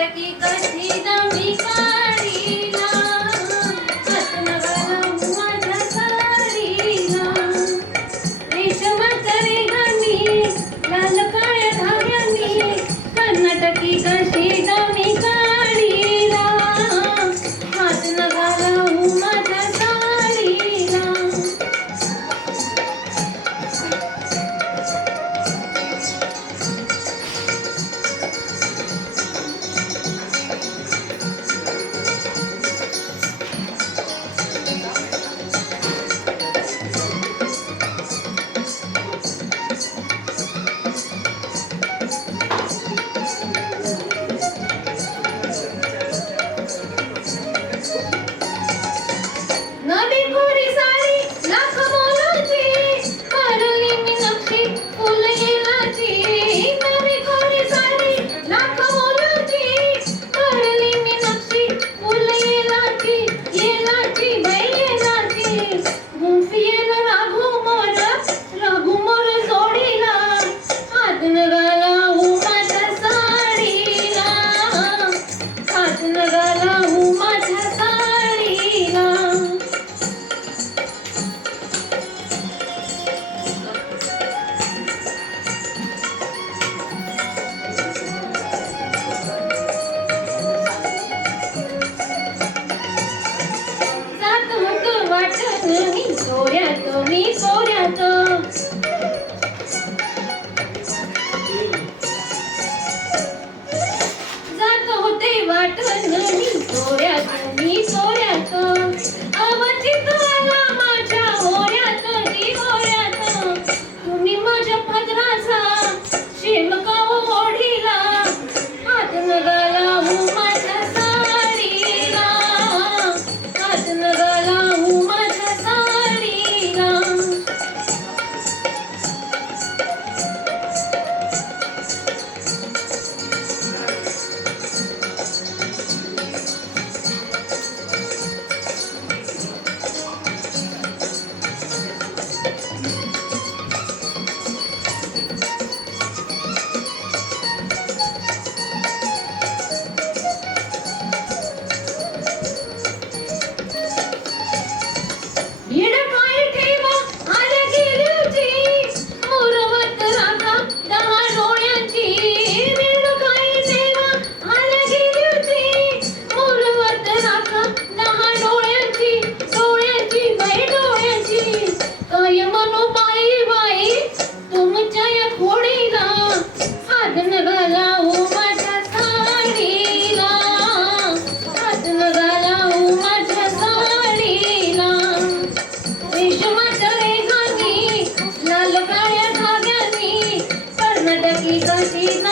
कर्नाटकी कशी दमी काढीला हात नगाला माझ्या साडीला रेशमाच्या रेघांनी लाल काळ्या धाग्यांनी कर्नाटकी कशी दमी काढीला हात नगाला माझ्या साडीला मी सोऱ्यात जात होते वाटण मी सोऱ्यात अवचित आला माझ्या होऱ्यात होऱ्यात तुम्ही माझ्या पदराचा शेमका ओढीला हात नगाला माझ्या साडीला हात नगाला माझ्या साडीला कर्नाटकी कशी